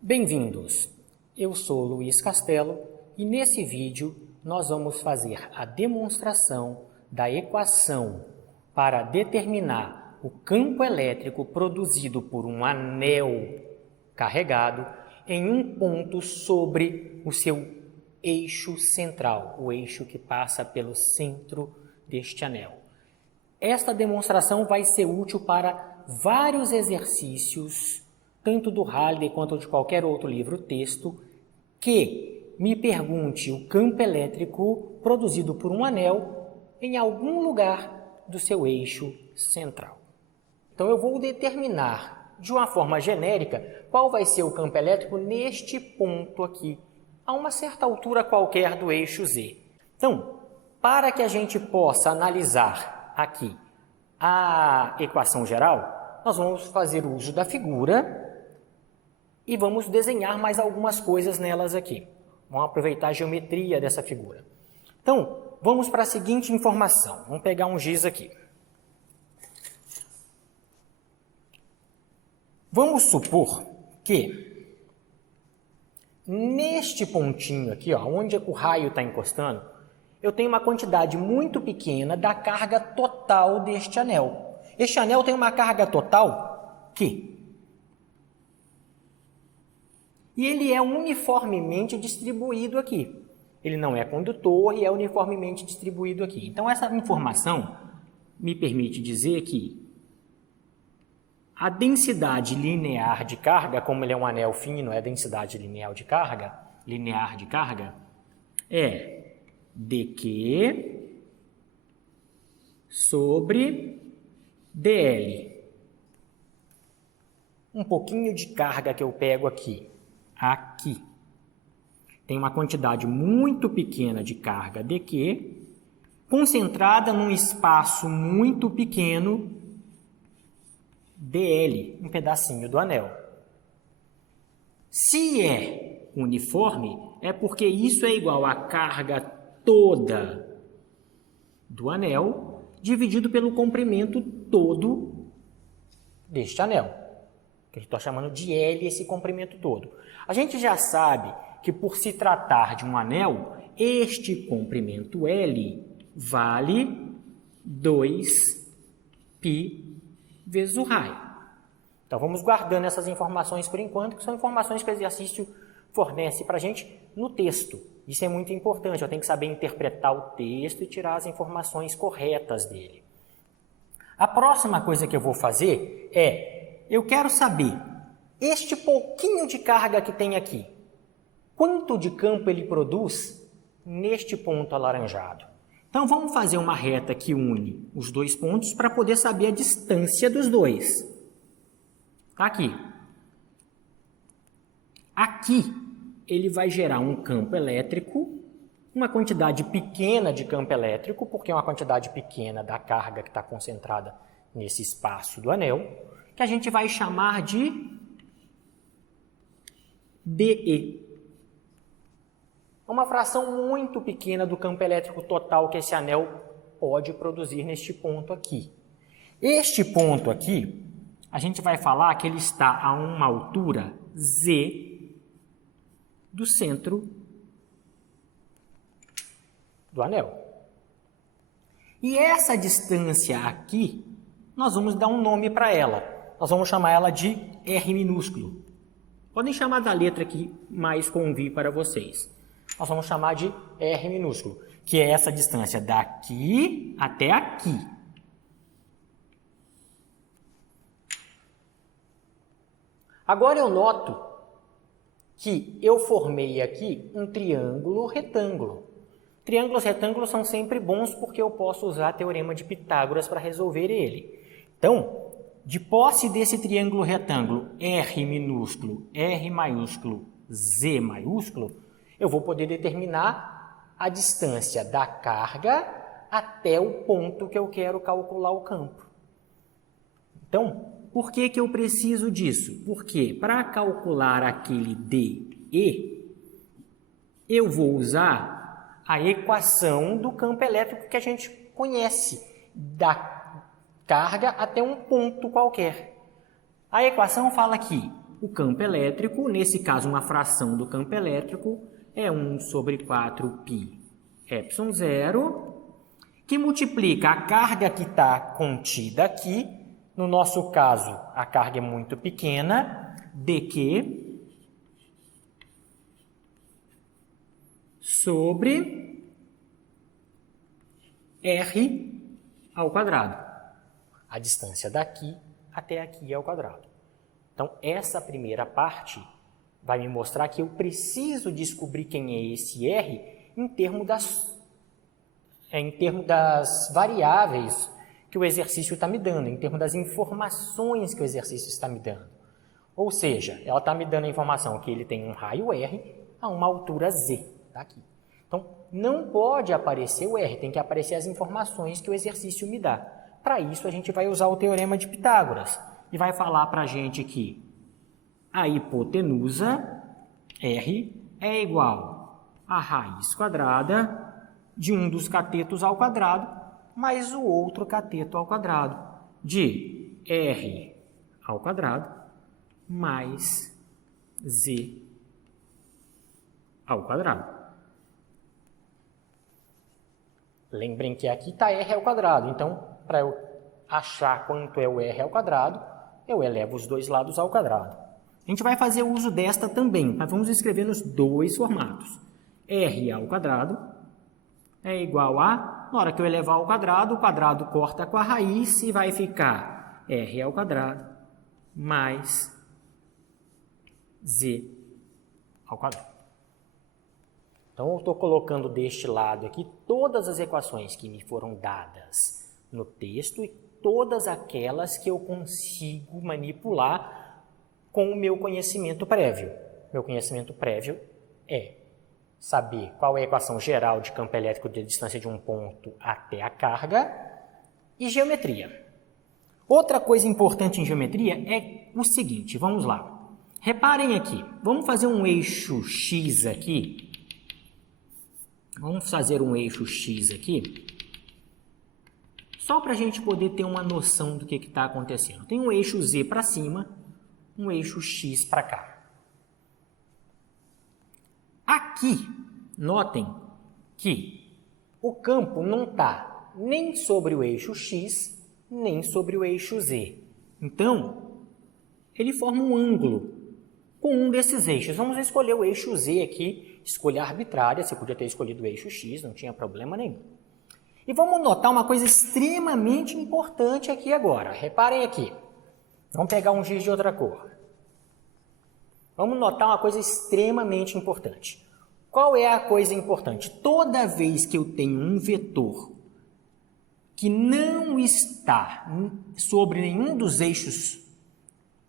Bem-vindos! Eu sou Luiz Castelo e nesse vídeo nós vamos fazer a demonstração da equação para determinar o campo elétrico produzido por um anel carregado em um ponto sobre o seu eixo central, o eixo que passa pelo centro deste anel. Esta demonstração vai ser útil para vários exercícios, tanto do Halliday quanto de qualquer outro livro-texto, que me pergunte o campo elétrico produzido por um anel em algum lugar do seu eixo central. Então, eu vou determinar, de uma forma genérica, qual vai ser o campo elétrico neste ponto aqui, a uma certa altura qualquer do eixo Z. Então, para que a gente possa analisar aqui a equação geral, nós vamos fazer uso da figura e vamos desenhar mais algumas coisas nelas aqui. Vamos aproveitar a geometria dessa figura. Então, vamos para a seguinte informação. Vamos pegar um giz aqui. Vamos supor que neste pontinho aqui, ó, onde o raio está encostando, eu tenho uma quantidade muito pequena da carga total deste anel. Este anel tem uma carga total Q. E ele é uniformemente distribuído aqui. Ele não é condutor e é uniformemente distribuído aqui. Então, essa informação me permite dizer que a densidade linear de carga, como ele é um anel fino, é a densidade linear de carga, é dQ sobre dL. Um pouquinho de carga que eu pego aqui. Tem uma quantidade muito pequena de carga dQ, concentrada num espaço muito pequeno dL, um pedacinho do anel. Se é uniforme, é porque isso é igual à carga toda do anel dividido pelo comprimento todo deste anel, que eu estou chamando de L esse comprimento todo. A gente já sabe que por se tratar de um anel, este comprimento L vale 2π vezes o raio. Então vamos guardando essas informações por enquanto, que são informações que o exercício fornece para a gente no texto. Isso é muito importante, eu tenho que saber interpretar o texto e tirar as informações corretas dele. A próxima coisa que eu vou fazer é, eu quero saber, este pouquinho de carga que tem aqui, quanto de campo ele produz neste ponto alaranjado? Então vamos fazer uma reta que une os dois pontos para poder saber a distância dos dois. Aqui. Aqui ele vai gerar um campo elétrico, uma quantidade pequena de campo elétrico, porque é uma quantidade pequena da carga que está concentrada nesse espaço do anel, que a gente vai chamar de dE. Uma fração muito pequena do campo elétrico total que esse anel pode produzir neste ponto aqui. Este ponto aqui, a gente vai falar que ele está a uma altura Z do centro do anel. E essa distância aqui, nós vamos dar um nome para ela. Nós vamos chamar ela de R minúsculo. Podem chamar da letra que mais convir para vocês. Nós vamos chamar de R minúsculo, que é essa distância daqui até aqui. Agora eu noto que eu formei aqui um triângulo retângulo. Triângulos retângulos são sempre bons porque eu posso usar o teorema de Pitágoras para resolver ele. Então, de posse desse triângulo retângulo R minúsculo, R maiúsculo, Z maiúsculo, eu vou poder determinar a distância da carga até o ponto que eu quero calcular o campo. Então, por que eu preciso disso? Porque para calcular aquele dE, eu vou usar a equação do campo elétrico que a gente conhece, da carga até um ponto qualquer. A equação fala que o campo elétrico, nesse caso uma fração do campo elétrico, é 1 sobre 4π epsilon zero, que multiplica a carga que está contida aqui, no nosso caso a carga é muito pequena, dq sobre r ao quadrado. A distância daqui até aqui ao quadrado. Então, essa primeira parte vai me mostrar que eu preciso descobrir quem é esse r em termos das variáveis que o exercício está me dando, em termos das informações que o exercício está me dando. Ou seja, ela está me dando a informação que ele tem um raio r a uma altura z. Tá aqui. Então, não pode aparecer o r, tem que aparecer as informações que o exercício me dá. Para isso, a gente vai usar o teorema de Pitágoras e vai falar para a gente que a hipotenusa r é igual a raiz quadrada de um dos catetos ao quadrado mais o outro cateto ao quadrado de r ao quadrado mais z ao quadrado. Lembrem que aqui está r ao quadrado, então, para eu achar quanto é o r ao quadrado, eu elevo os dois lados ao quadrado. A gente vai fazer uso desta também, mas vamos escrever nos dois formatos. R ao quadrado é igual a, na hora que eu elevar ao quadrado, o quadrado corta com a raiz e vai ficar r ao quadrado mais z ao quadrado. Então, eu estou colocando deste lado aqui todas as equações que me foram dadas no texto e todas aquelas que eu consigo manipular com o meu conhecimento prévio. Meu conhecimento prévio é saber qual é a equação geral de campo elétrico de distância de um ponto até a carga e geometria. Outra coisa importante em geometria é o seguinte, vamos lá. Reparem aqui, vamos fazer um eixo X aqui. Vamos fazer um eixo X aqui, só para a gente poder ter uma noção do que está acontecendo. Tem um eixo Z para cima, um eixo X para cá. Aqui, notem que o campo não está nem sobre o eixo X, nem sobre o eixo Z. Então, ele forma um ângulo com um desses eixos. Vamos escolher o eixo Z aqui, escolha arbitrária, você podia ter escolhido o eixo X, não tinha problema nenhum. E vamos notar uma coisa extremamente importante aqui agora. Reparem aqui. Vamos pegar um giz de outra cor. Vamos notar uma coisa extremamente importante. Qual é a coisa importante? Toda vez que eu tenho um vetor que não está sobre nenhum dos eixos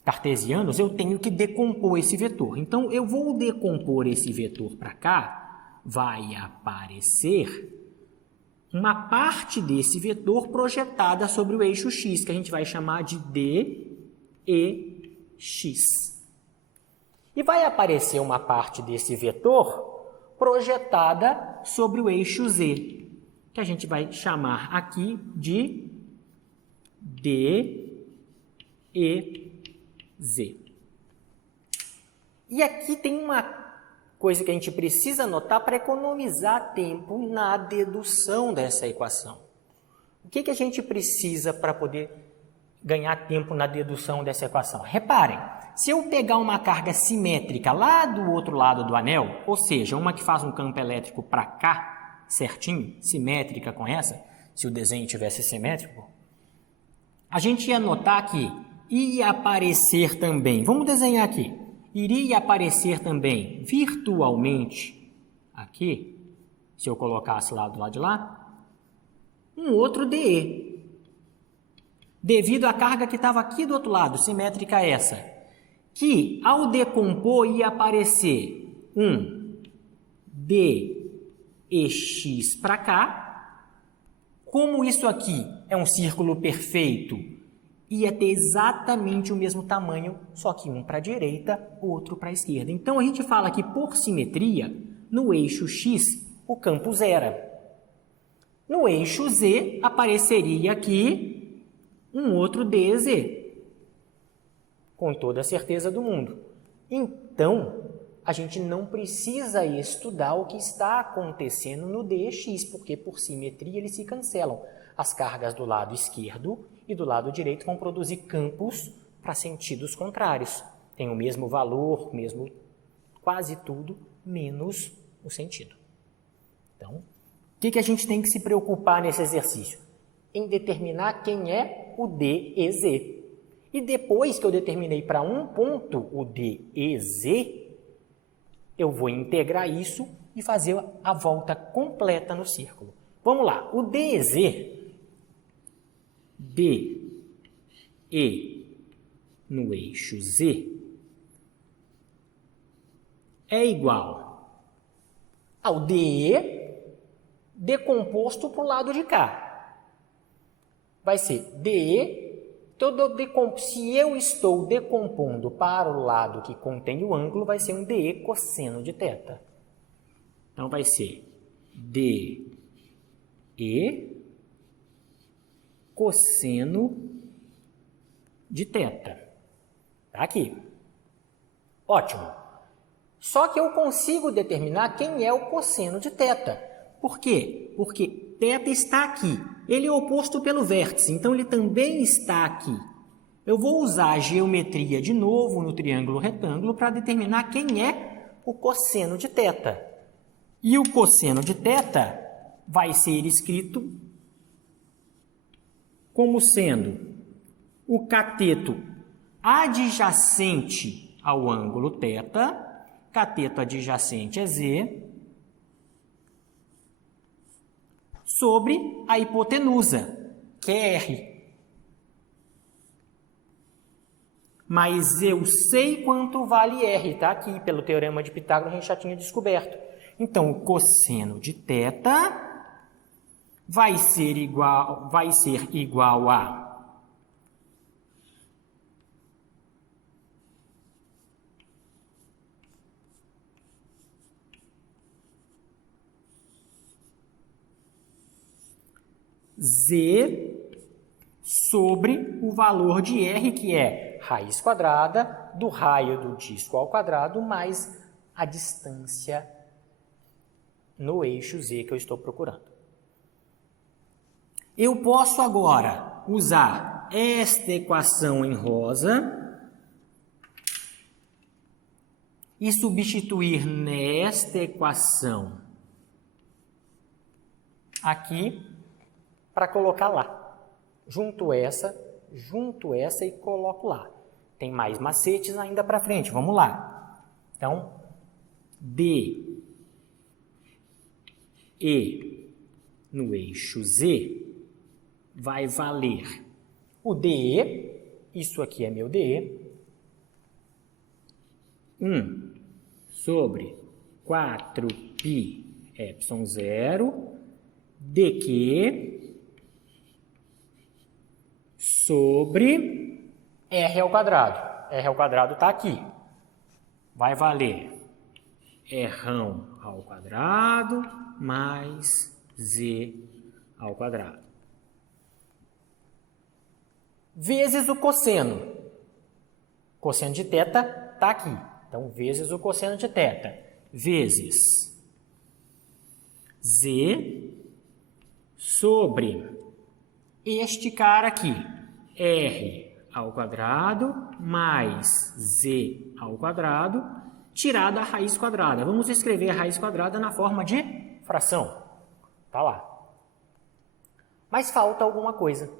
cartesianos, eu tenho que decompor esse vetor. Então, eu vou decompor esse vetor para cá, vai aparecer uma parte desse vetor projetada sobre o eixo X, que a gente vai chamar de DEX. E vai aparecer uma parte desse vetor projetada sobre o eixo Z, que a gente vai chamar aqui de DEZ. E aqui tem uma coisa que a gente precisa anotar para economizar tempo na dedução dessa equação. O que a gente precisa para poder ganhar tempo na dedução dessa equação? Reparem, se eu pegar uma carga simétrica lá do outro lado do anel, ou seja, uma que faz um campo elétrico para cá, certinho, simétrica com essa, se o desenho tivesse simétrico, a gente ia notar que ia aparecer também, vamos desenhar aqui, iria aparecer também virtualmente aqui, se eu colocasse lá do lado de lá, um outro DE, devido à carga que estava aqui do outro lado, simétrica essa, que ao decompor ia aparecer um DEX para cá. Como isso aqui é um círculo perfeito, ia ter exatamente o mesmo tamanho, só que um para a direita, outro para a esquerda. Então, a gente fala que, por simetria, no eixo X, o campo zera. No eixo Z, apareceria aqui um outro DZ. com toda a certeza do mundo. Então, a gente não precisa estudar o que está acontecendo no dx, porque por simetria eles se cancelam. As cargas do lado esquerdo e do lado direito vão produzir campos para sentidos contrários. Tem o mesmo valor, mesmo quase tudo, menos o sentido. Então, o que a gente tem que se preocupar nesse exercício? Em determinar quem é o D e Z. E depois que eu determinei para um ponto o D e Z, eu vou integrar isso e fazer a volta completa no círculo. Vamos lá, o D e Z, D e no eixo Z, é igual ao DE decomposto para o lado de cá. Vai ser DE, se eu estou decompondo para o lado que contém o ângulo, vai ser um DE cosseno de θ. Então, vai ser DE cosseno de θ. Tá aqui. Ótimo. Só que eu consigo determinar quem é o cosseno de θ. Por quê? Porque θ está aqui. Ele é oposto pelo vértice, então ele também está aqui. Eu vou usar a geometria de novo no triângulo retângulo para determinar quem é o cosseno de θ. E o cosseno de θ vai ser escrito como sendo o cateto adjacente ao ângulo θ, cateto adjacente é Z, sobre a hipotenusa, que é R. Mas eu sei quanto vale R, tá? Aqui, pelo teorema de Pitágoras, a gente já tinha descoberto. Então, o cosseno de θ vai ser igual a Z sobre o valor de R, que é raiz quadrada do raio do disco ao quadrado mais a distância no eixo Z que eu estou procurando. Eu posso agora usar esta equação em rosa e substituir nesta equação aqui para colocar lá. Junto essa e coloco lá. Tem mais macetes ainda para frente, vamos lá. Então, D e no eixo Z vai valer o DE, isso aqui é meu DE, 1 sobre 4π epsilon 0, dq sobre R ao quadrado. R ao quadrado está aqui. Vai valer R ao quadrado mais Z ao quadrado. Vezes o cosseno. Cosseno de θ está aqui. Então, vezes o cosseno de θ. Vezes Z sobre este cara aqui. R ao quadrado mais Z ao quadrado, tirado a raiz quadrada. Vamos escrever a raiz quadrada na forma de fração. Tá lá. Mas falta alguma coisa.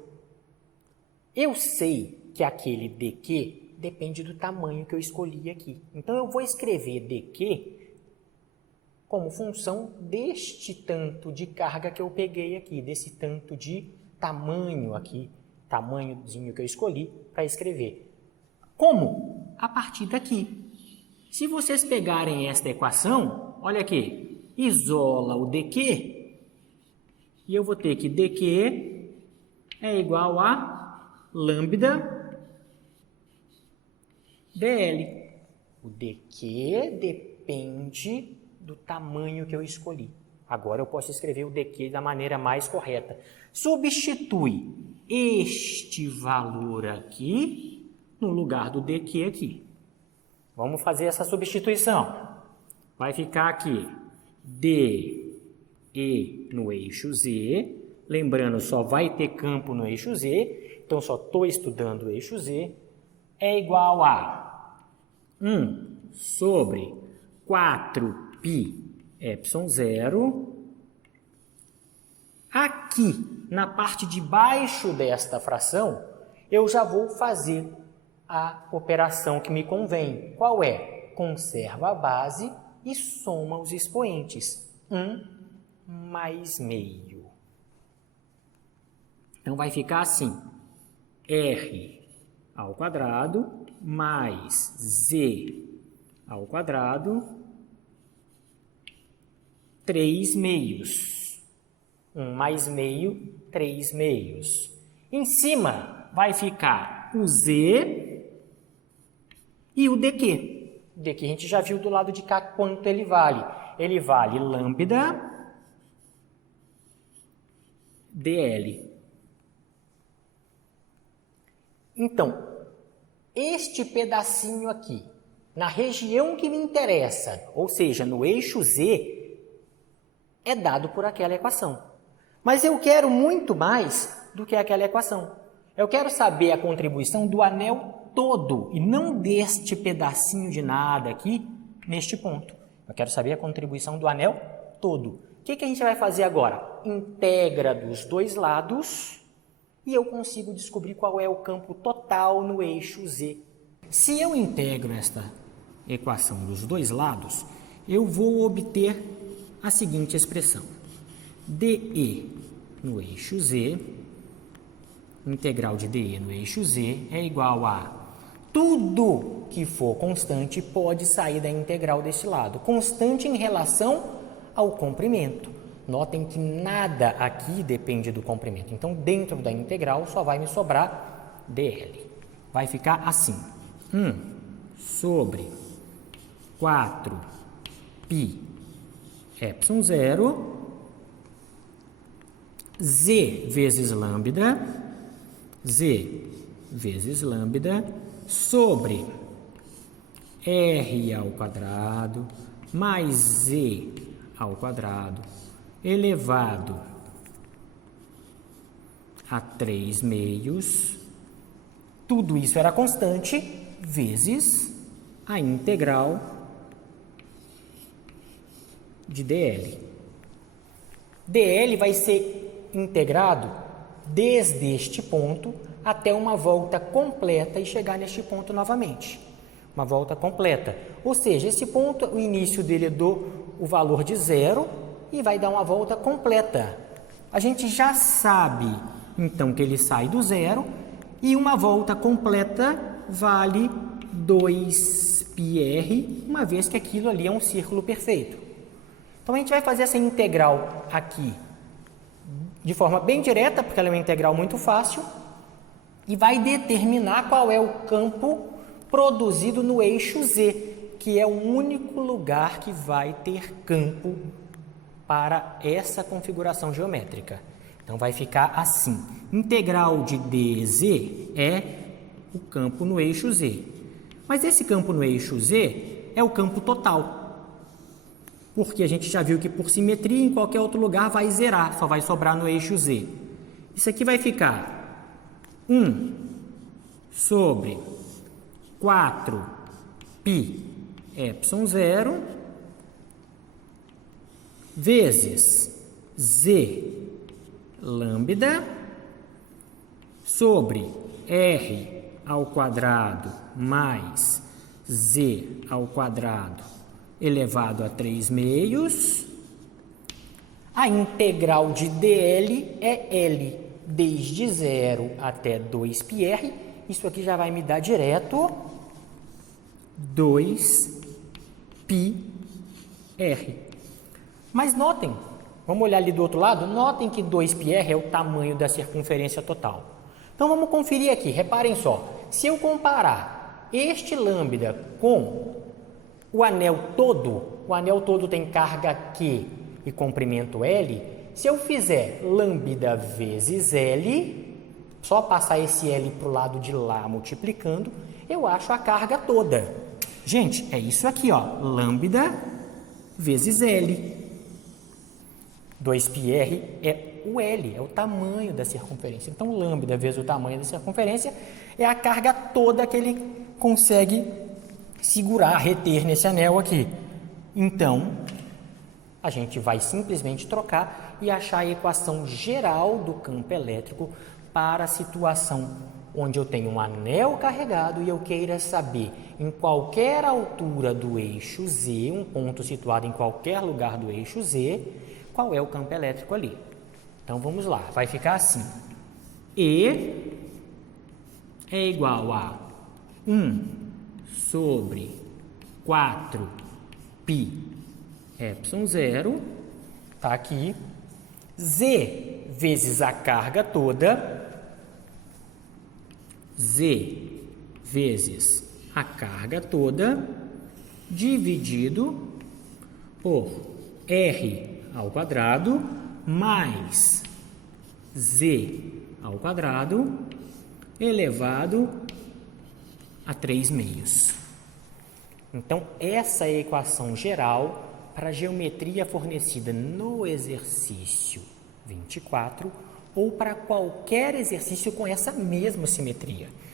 Eu sei que aquele dq depende do tamanho que eu escolhi aqui. Então, eu vou escrever dq como função deste tanto de carga que eu peguei aqui, desse tanto de tamanho aqui, tamanhozinho que eu escolhi para escrever. Como? A partir daqui. Se vocês pegarem esta equação, olha aqui, isola o dq, e eu vou ter que dq é igual a lambda dl. O dq depende do tamanho que eu escolhi. Agora eu posso escrever o dq da maneira mais correta. Substitui este valor aqui no lugar do dq aqui. Vamos fazer essa substituição. Vai ficar aqui DE no eixo Z. Lembrando, só vai ter campo no eixo Z. Então, só estou estudando o eixo Z. É igual a 1 sobre 4π epsilon 0. Aqui, na parte de baixo desta fração, eu já vou fazer a operação que me convém. Qual é? Conserva a base e soma os expoentes. 1 mais meio. Então, vai ficar assim. R ao quadrado mais Z ao quadrado, 3 meios. 1 mais meio, 3 meios. Em cima vai ficar o Z e o dq. O dq a gente já viu do lado de cá quanto ele vale. Ele vale lambda dl. Então, este pedacinho aqui, na região que me interessa, ou seja, no eixo Z, é dado por aquela equação. Mas eu quero muito mais do que aquela equação. Eu quero saber a contribuição do anel todo e não deste pedacinho de nada aqui, neste ponto. Eu quero saber a contribuição do anel todo. O que a gente vai fazer agora? Integra dos dois lados e eu consigo descobrir qual é o campo total no eixo Z. Se eu integro esta equação dos dois lados, eu vou obter a seguinte expressão. DE no eixo Z, integral de DE no eixo Z é igual a tudo que for constante pode sair da integral deste lado. Constante em relação ao comprimento. Notem que nada aqui depende do comprimento. Então, dentro da integral só vai me sobrar dl. Vai ficar assim. 1 sobre 4π epsilon 0 z vezes lambda sobre r ao quadrado mais z ao quadrado elevado a 3 meios. Tudo isso era constante vezes a integral de dl. dl vai ser integrado desde este ponto até uma volta completa e chegar neste ponto novamente. Uma volta completa. Ou seja, esse ponto, o início dele eu dou o valor de 0 e vai dar uma volta completa. A gente já sabe, então, que ele sai do 0 e uma volta completa vale 2πr, uma vez que aquilo ali é um círculo perfeito. Então, a gente vai fazer essa integral aqui de forma bem direta, porque ela é uma integral muito fácil, e vai determinar qual é o campo produzido no eixo Z, que é o único lugar que vai ter campo para essa configuração geométrica. Então, vai ficar assim. Integral de dz é o campo no eixo Z. Mas esse campo no eixo Z é o campo total. Porque a gente já viu que por simetria em qualquer outro lugar vai zerar, só vai sobrar no eixo Z. Isso aqui vai ficar 1 sobre 4π epsilon 0 vezes z lambda sobre r ao quadrado mais z ao quadrado elevado a 3 meios. A integral de dl é L, desde 0 até 2πr. Isso aqui já vai me dar direto 2πr. Mas notem, vamos olhar ali do outro lado, notem que 2πr é o tamanho da circunferência total. Então vamos conferir aqui, reparem só, se eu comparar este lambda com o anel todo tem carga Q e comprimento L. Se eu fizer lambda vezes L, só passar esse L para o lado de lá multiplicando, eu acho a carga toda. Gente, é isso aqui, ó, lambda vezes L. 2πr é o L, é o tamanho da circunferência. Então, lambda vezes o tamanho da circunferência é a carga toda que ele consegue segurar, reter nesse anel aqui. Então, a gente vai simplesmente trocar e achar a equação geral do campo elétrico para a situação onde eu tenho um anel carregado e eu queira saber em qualquer altura do eixo Z, um ponto situado em qualquer lugar do eixo Z, qual é o campo elétrico ali. Então, vamos lá. Vai ficar assim. E é igual a 1 sobre 4π epsilon zero, tá aqui, Z vezes a carga toda, Z vezes a carga toda, dividido por R ao quadrado, mais Z ao quadrado, elevado a 3/2. Então, essa é a equação geral para a geometria fornecida no exercício 24 ou para qualquer exercício com essa mesma simetria.